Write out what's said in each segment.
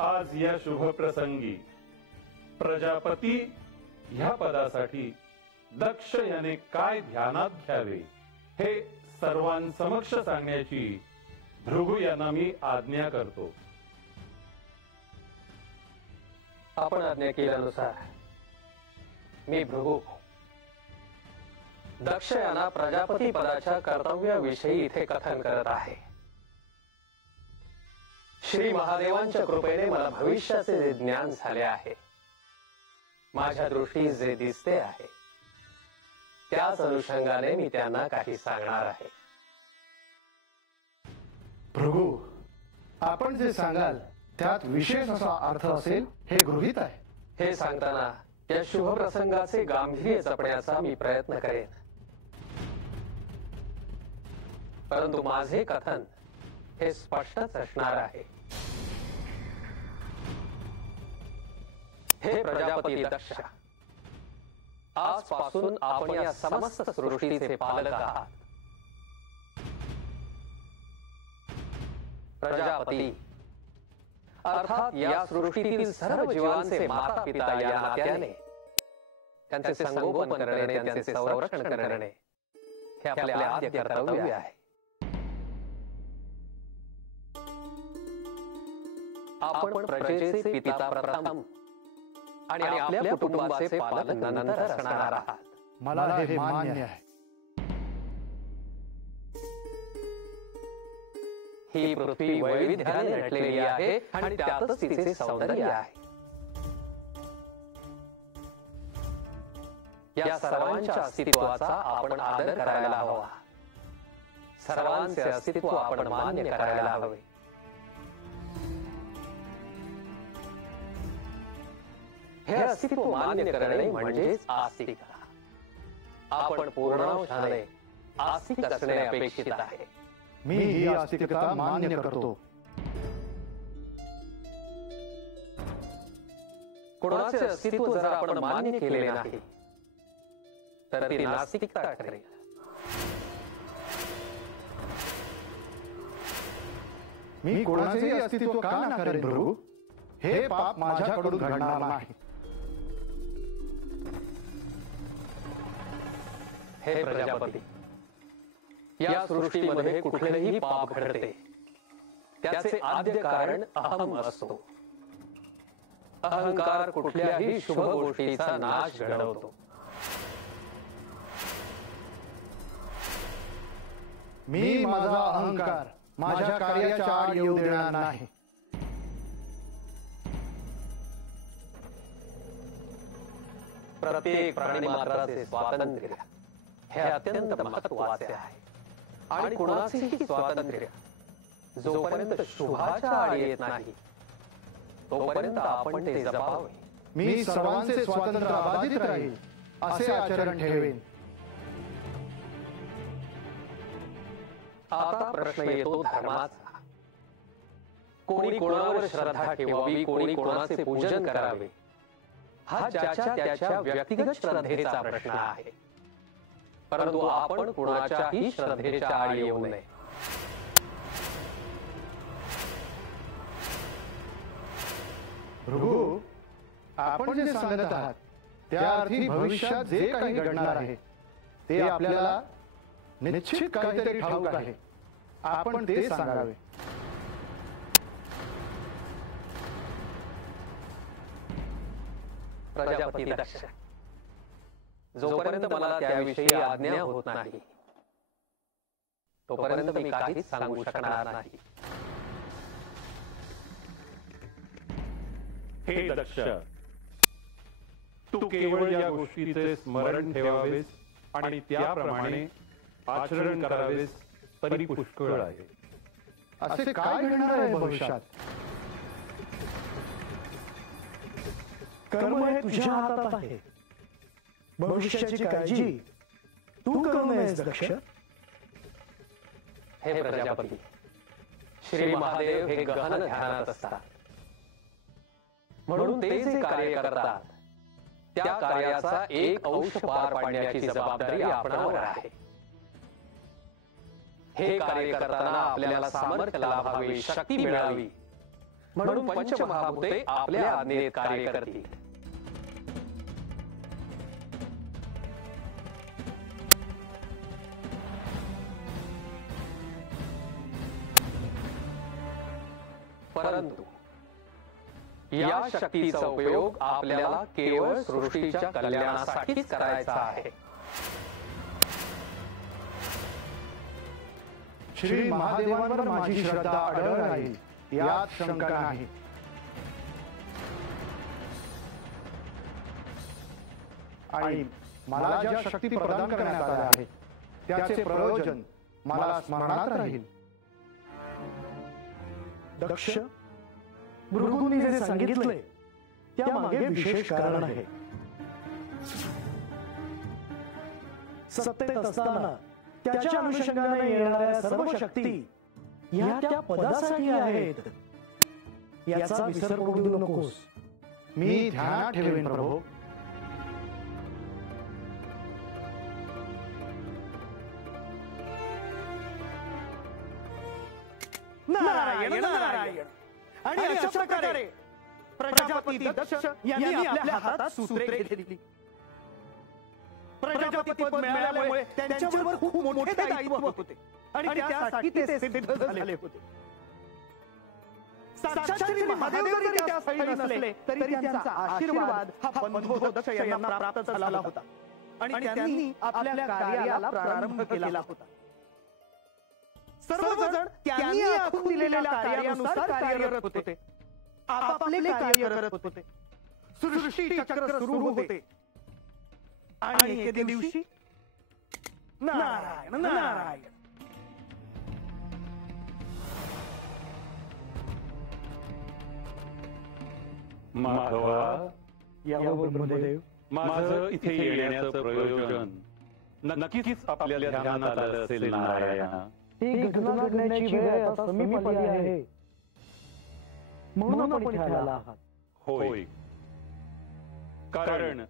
आज या शुभ प्रसंगी प्रजापती ह्या पदासाठी दक्ष याने काय ध्यानात घ्यावे हे सर्वांसमक्ष सांगण्याची भृगु यांना मी आज्ञा करतो. आपण आज्ञा केल्यानुसार मी भृगु दक्ष यांना प्रजापती पदाच्या कर्तव्याविषयी इथे कथन करत आहे. श्री महादेवांच्या कृपेने मला भविष्याचे जे ज्ञान झाले आहे, माझ्या दृष्टीस जे दिसते आहे, त्याच अनुषंगाने मी त्यांना काही सांगणार आहे. भृगु, आपण जे सांगाल त्यात विशेष असा अर्थ असेल हे गृहीत आहे. हे सांगताना या शुभ प्रसंगाचे गांभीर्य जपण्याचा मी प्रयत्न करेन, परंतु माझे कथन हे स्पष्टच असणार आहे. हे प्रजापती दक्ष, आजपासून आपण या समस्त सृष्टीचे पालक आहात. प्रजापती अर्थात या सृष्टीतील सर्व जीवांचे माता पिता या नात्याने त्यांचे संगोपन करणे, त्यांचे संरक्षण करणे हे आपले आद्य कर्तव्य आहे. आपण प्रजेचे पिता प्रथम आणि आपल्या कुटुंबाचे पालक नंतर असणार आहात. मला हे मान्य आहे. ही पृथ्वी वैविध्याने नटलेली आहे आणि त्यातच तिचे सौंदर्य आहे. या सर्वांच्या अस्तित्वाचा आपण आदर करायला हवा. सर्वांचे अस्तित्व आपण मान्य करायला हवे. हे अस्तित्व मान्य करणे म्हणजेच आस्तिकता. आपण पूर्णांशाने आस्तिक असणे अपेक्षित आहे. मी ही आस्तिकता मान्य करतो. कोणाचे अस्तित्व जर आपण मान्य केले नाही तर ती नास्तिकता ठरेल. मी कोणाचेही अस्तित्व का नाकारेन प्रभू? हे पाप माझ्याकडून घडणार नाही. हे प्रजापती, या सृष्टीमध्ये कुठलेही पाप घडते त्याचे आद्य कारण अहम असतो. अहंकार कुठल्याही शुभ गोष्टीचा नाश घडवतो. मी माझा अहंकार माझ्या कार्याच्या आड येऊ देणार नाही. प्रत्येक प्राणी मात्राचे स्वातंत्र्य हे अत्यंत महत्वाचे आहे आणि कुणाचेही स्वातंत्र्य जोपर्यंत शुभाच्या आड येत नाही तोपर्यंत आपण ते जपावे. मी सर्वांचे स्वातंत्र्य अबाधित राहील असे आचरण ठेवेन. आता प्रश्न येतो धर्माचा. कोणी कोणावर श्रद्धा ठेवावी, कोणी कोणाचे पूजन करावे, हा ज्याच्या त्याच्या व्यक्तिगत श्रद्धेचा प्रश्न आहे. परंतु आपण कुणाच्याही श्रद्धेच्या आड येऊ नये. प्रभू, आपण जे सांगत आहात त्या अर्थी भविष्यात जे काही घडणार आहे ते आपल्याला निश्चित काहीतरी ठाऊक आहे. आपण ते सांगावे. प्रजापती दक्ष, जोपर्यंत मला त्याविषयी आज्ञा होत नाही तोपर्यंत मी काहीच सांगू शकणार नाही. हे दक्ष, तू केवळ या गोष्टीचे स्मरण ठेवावेस आणि त्याप्रमाणे आचरण करावेस तरी पुष्कळ आहे. असे काय घडणार आहे भविष्यात? कर्म हे तुझ्या हातात आहे. भविष्याची काळजी तू करू नयेस दक्ष. हे प्रजापती, श्री महादेव हे गहन ध्यानात असतात. म्हणून ते जे कार्य करतात त्या कार्याचा एक अंश पार पाडण्याची जबाबदारी आपणावर आहे. हे कार्य करताना आपल्याला सामर्थ्य लाभावे, शक्ती मिळावी म्हणून पंचमहाभूते आपल्या आज्ञेत कार्य करतील. परंतु या शक्तीचा उपयोग आपल्याला केवळ सृष्टीच्या कल्याणासाठीच करायचा आहे. श्री महादेवांवर माझी श्रद्धा अढळ राहील यात शंका नाही. आणि मला ज्या शक्ती प्रदान करण्यात आल्या आहेत त्याचे प्रयोजन मला स्मरणात राहील. दक्ष, भृगूंनी जे सांगितले त्यामागे विशेष कारण आहे. सत्तेत असताना त्याच्या अनुषंगाने येणाऱ्या सर्व शक्ती ह्या त्या पदासाठी आहेत याचा विसर पडू देऊ नकोस. मी ध्यानात ठेवेन प्रभू. नारायण नारायण. आणि अशा प्रकारे प्रजापती दक्ष यांनी आपल्या हातात सूत्रे घेतली. प्रजापती पद मिळाल्यामुळे त्यांच्यावर खूप मोठे दायित्व होते आणि त्यासाठी ते सिद्ध झाले होते. साक्षात श्री महादेव जरी त्या स्थळी नसले तरी त्यांचा आशीर्वाद हा बंधू दक्ष यांना प्राप्त झाला होता आणि त्यांनी आपल्या कार्याला प्रारंभ केला होता. सर्वजण त्यांनी आखून दिलेल्या कार्यानुसार कार्यरत होते. आपापले कार्य करत होते. सृष्टी चक्र सुरू होते. आणि एके दिवशी नारायण नारायण. माधवा, यावं ब्रह्मदेव. माझं इथे येण्याचं प्रयोजन नक्कीच आपल्या ध्यानात आलं असेल नारायणा. ही घटना घडण्याची वेळ आता समीप आली आहे म्हणून आपण इथे आला आहात. होय, कारण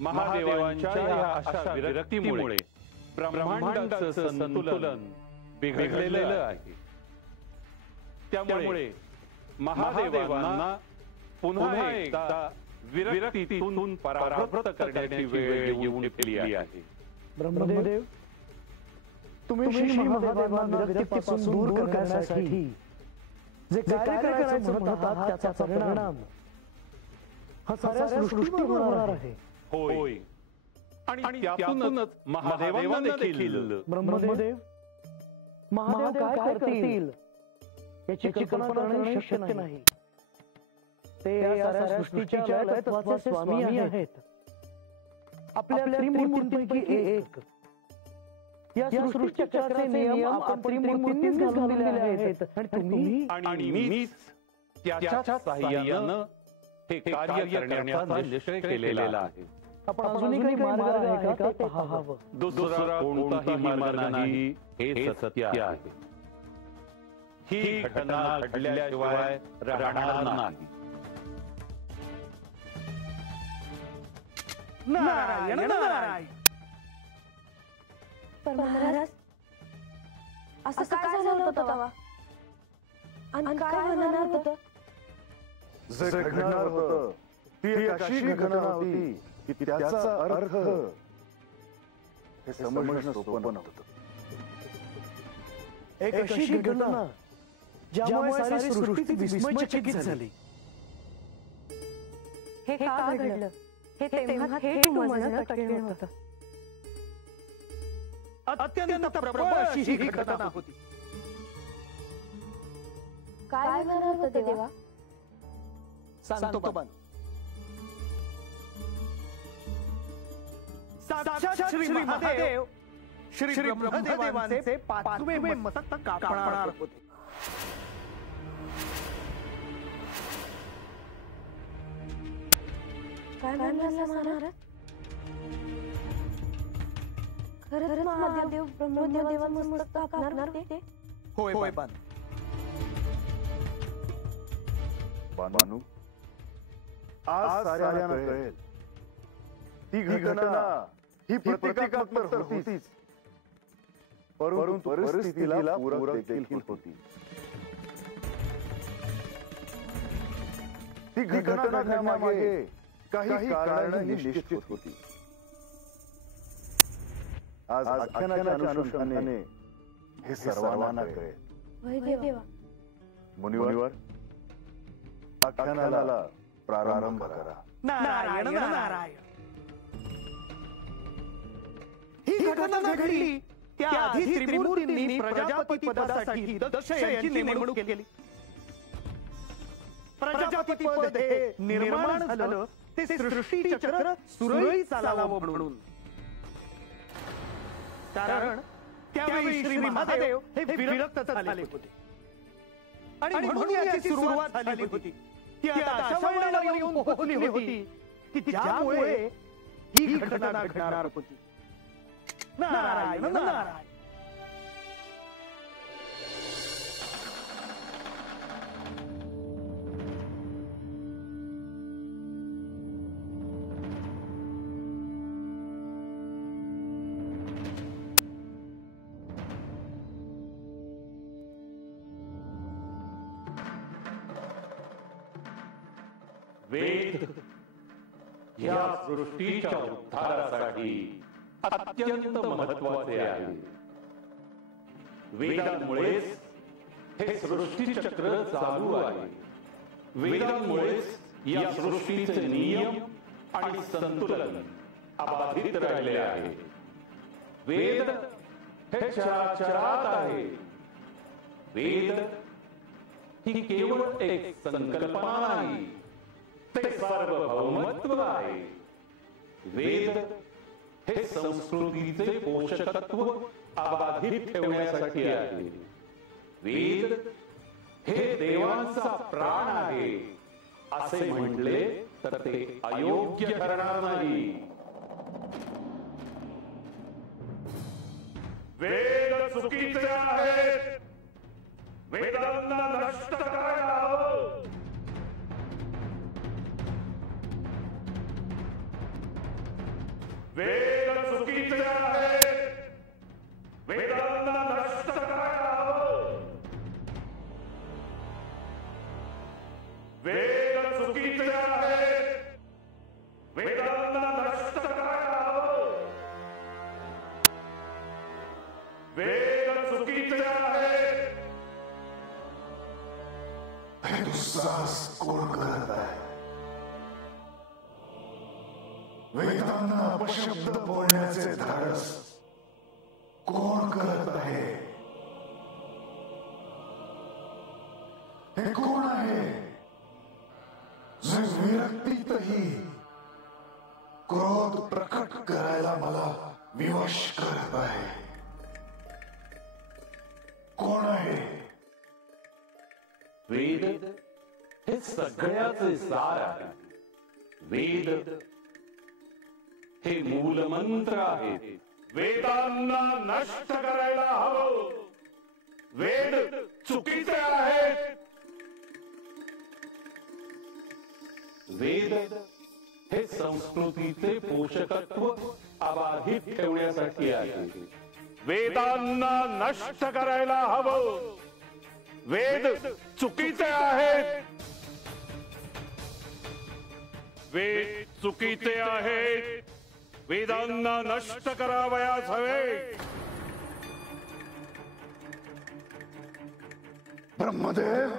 महादेवांच्या या अशा विरक्तीमुळे ब्रह्मांडाचं संतुलन बिघडलेलं आहे. त्यामुळे महादेवांना पुन्हा एकदा विरक्तीतून परावृत्त करण्याची वेळ येऊन ठेपली आहे. ब्रह्मदेव, तुम्ही श्री महादेवांना विरक्तीपासून दूर करण्यासाठी जे कार्य करायचं म्हणत आहात त्याचा परिणाम हा साऱ्या सृष्टीवर होणार आहे. होय, आणि त्यातूनच महादेवांना देखील. ब्रह्मदेव, महादेव काय करतील याची कल्पना करणे शक्य नाही. ते साऱ्या सृष्टीच्या लयतत्वाचे स्वामी आहेत. आपल्या त्रिमूर्तींपैकी एक. या सृष्टीचक्राचे नियम आपण त्रिमूर्तींनीच घालून दिले आहेत आणि मीच त्याच्या साहाय्यानं हे कार्य करण्याचा निश्चय केलेला आहे. आपण अजूनही काही मार्ग आहे का ते पाहावं. दुसरा कोणताही मार्ग नाही हे सत्य आहे. ही घटना घडल्याशिवाय राहणार नाही. नारायण नारायण. पण महाराज, असं काय झालं होतं तेव्हा आणि काय होणार होतं? जे घडणार होतं ती अशी घटना होती की त्याचा अर्थ हे समजणं सोपं नव्हतं. एक अशी घटना ज्यामुळे सारी सृष्टी विस्मयचकित झाली. हे का घडलं हे तेव्हा थेट समजणं कठीण होतं. अत्यंत प्रबळ अशी ही घटना होती. काय होणार होतं तेव्हा? सांगतो बन. साक्षात श्री महादेव श्री ब्रह्मदेवांचे पाचवे मस्तक कापणार होते. काय म्हणाला महाराज? खरंच महादेव ब्रह्मदेवांचं मस्तक कापणार होते? होय बन. बानू, आज साऱ्यांना कळेल ती घटना ही प्रतिकात्मक तर होतीच, परंतु परिस्थितीला पूरक देखील होती. ती घटना घडण्यामागे काही कारणं निश्चित होती. आज आख्यानाच्या अनुषंगाने हे सर्वांना कळेल. वै देवा. मुनिवर, आख्यानाला प्रारंभ करा. नारायण नारायण. ही घटना घडली त्याआधी त्रिमूर्तींनी प्रजापती पदासाठी दक्ष यांची नेमणूक केली. प्रजापती पद हे निर्माण झालं ते सृष्टी चक्र सुरळीत चालावं म्हणून. कारण त्यावेळी श्री महादेव हे विरक्त झाले होते आणि म्हणून याची सुरुवात झाली होती. ती आता अशा वेळेला येऊन पोहोचली होती की ज्यामुळे ही घटना घडणार होती. नारायण नारायण. वेद या सृष्टीच्या उद्धारासाठी अत्यंत महत्वाचे आहे. वेदांमुळेच हे सृष्टी चक्र चालू आहे. वेदांमुळेच या सृष्टीचे नियम आणि संतुलन अबाधित राहिले आहे. वेद हे चराचरात आहे. वेद ही केवळ एक संकल्पना नाही, ते सार्वभौमत्व आहे. वेद हे संस्कृतीचे पोषकत्व अबाधित ठेवण्यासाठी आहे. वेद हे देवांचा प्राण आहे असे म्हटले तर ते अयोग्य ठरणार नाही. वेद चुकीचे आहेत. वेदांना नष्ट करायला हवं. वेद चुकीचे आहेत. वेदांना नष्ट करायला हवं. वेद चुकीचे आहेत. वेदांना नष्ट करायला हवं. वेद चुकीचे आहेत. हे दुस्साहस कोण करत आहे? वेदांना अपशब्द बोलण्याचे धाडस कोण करत आहे? हे कोण आहे जे विरक्तीतही क्रोध प्रकट करायला मला विवश करत आहे? कोण आहे? वेद हे सगळ्याचे सार आहे. वेद हे मूलमंत्र आहेत. वेदांना नष्ट करायला हवं. वेद चुकीचे आहेत. वेद हे संस्कृतीचे पोषकत्व अबाधित ठेवण्यासाठी आहे. वेदांना नष्ट करायला हवं. वेद चुकीचे आहेत. वेद चुकीचे आहेत. वेदांना नष्ट करावयास हवे. ब्रह्मदेव,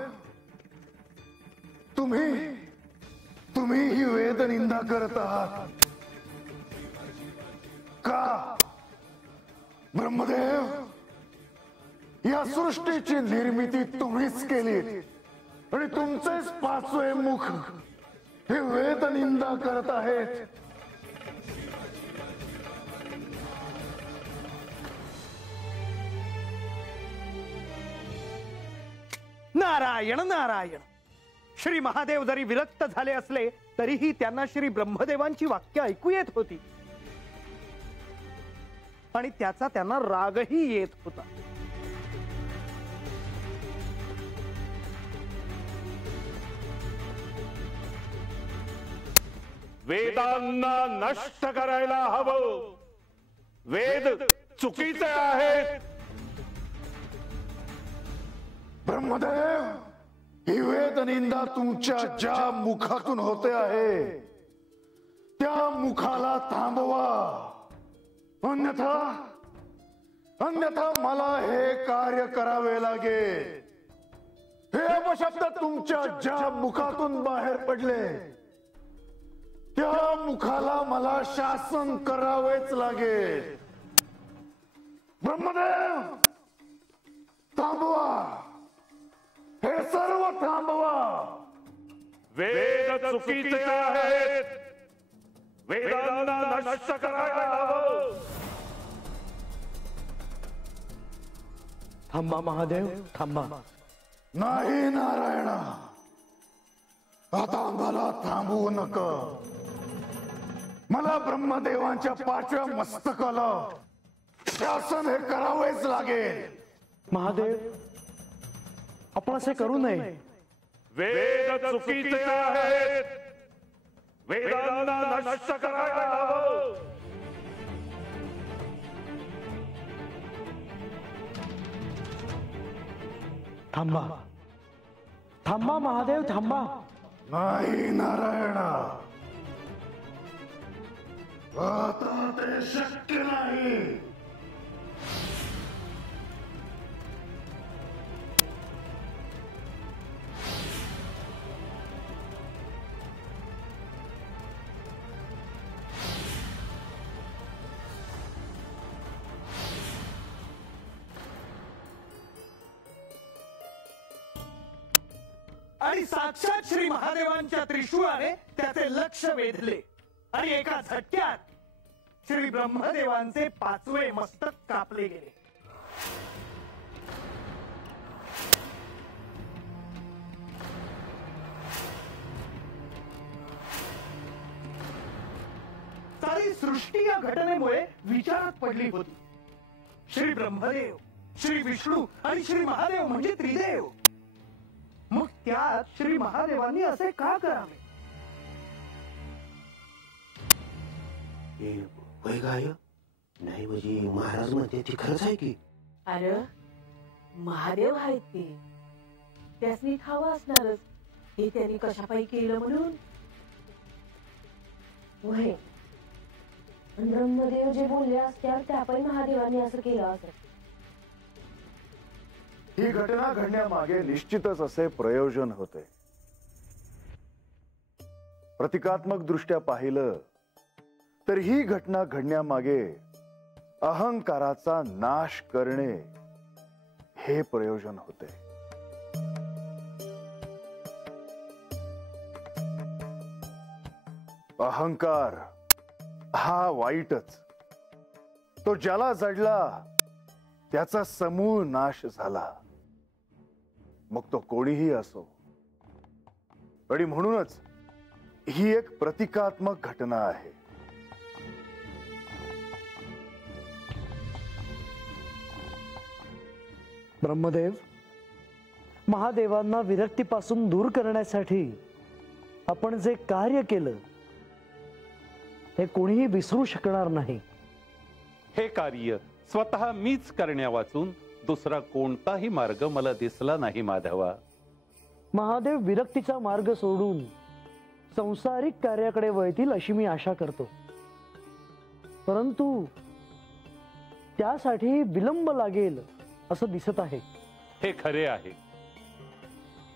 तुम्ही ही वेद निंदा करत आहात का? ब्रह्मदेव, या सृष्टीची निर्मिती तुम्हीच केली आणि तुमचेच पाचवे मुख हे वेद निंदा करत आहेत. नारायण नारायण. श्री महादेव जरी विरक्त झाले असले तरीही त्यांना श्री ब्रह्मदेवांची वाक्य ऐकू येत होती आणि त्याचा त्यांना रागही येत होता. वेदांना नष्ट करायला हवं. वेद चुकीचे आहेत. ब्रह्मदेव, ही वेदनिंदा तुमच्या ज्या मुखातून होते आहे त्या मुखाला थांबवा, अन्यथा अन्यथा मला हे कार्य करावे लागेल. हे अपशब्द तुमच्या ज्या मुखातून बाहेर पडले त्या मुखाला मला शासन करावेच लागेल. ब्रह्मदेव थांबवा, हे सर्व थांबवा. वेद चुकीचे आहेत, वेदांना नष्ट करायला हवं. थांबा महादेव, थांबा. नाही नारायणा, आता मला थांबवू नका. मला ब्रह्मदेवांच्या 5व्या मस्तकाला शासन हे करावेच लागेल. महादेव, आपण असे करू नये. वेद चुकीचे आहेत, वेदांना नष्ट करायला हवं. थांबा, थांबा महादेव, थांबा. नाही नारायणा, आता ते शक्य नाही. आणि साक्षात श्री महादेवांच्या त्रिशूळाने त्याचे लक्ष वेधले आणि एका झटक्यात श्री ब्रह्मदेवांचे 5वे मस्तक कापले गेले. सारी सृष्टी या घटनेमुळे विचारात पडली होती. श्री ब्रह्मदेव, श्री विष्णू आणि श्री महादेव म्हणजे त्रिदेव. मग त्यात श्री महादेवांनी असे का करावे? नाही म्हणजे महाराज म्हणते ती खरंच आहे की. अरे महादेव आहेत ते, त्यासनी ठाव असणारच हे त्यांनी कशापायी केलं म्हणून. वय ब्रह्मदेव जे बोलले असत्यावर त्यापायी महादेवांनी असं केलं असं. ही घटना घडण्यामागे निश्चितच असे प्रयोजन होते. प्रतिकात्मक दृष्ट्या पाहिलं तर ही घटना घडण्यामागे अहंकाराचा नाश करणे हे प्रयोजन होते. अहंकार हा वाईटच. तो ज्याला जडला त्याचा समूळ नाश झाला, मग तो कोणीही असो. आणि म्हणूनच ही एक प्रतिकात्मक घटना आहे. ब्रह्मदेव, महादेवांना विरक्तीपासून दूर करण्यासाठी आपण जे कार्य केलं हे कोणीही विसरू शकणार नाही. हे कार्य स्वतः मीच करण्या वाचून दुसरा कोणताही मार्ग मला दिसला नाही माधवा. महादेव विरक्तीचा मार्ग सोडून संसारिक कार्याकडे वळतील अशी मी आशा करतो. परंतु त्यासाठी विलंब लागेल असं दिसत आहे. हे खरे आहे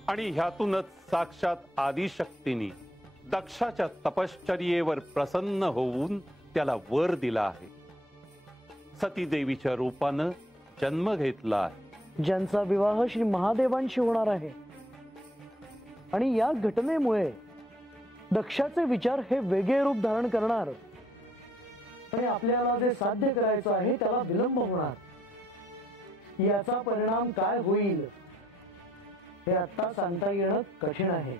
आणि ह्यातूनच साक्षात आदिशक्तीने दक्षाच्या तपश्चर्येवर प्रसन्न होऊन त्याला वर दिला आहे. सती देवीच्या रूपानं जन्म घेतला आहे. ज्यांचा विवाह श्री महादेवांशी होणार आहे. आणि या घटनेमुळे दक्षाचे विचार हे वेगळे रूप धारण करणार आणि आपल्याला जे साध्य करायचं आहे त्याला विलंब होणार. याचा परिणाम काय होईल हे आता सांगता येणं कठीण आहे.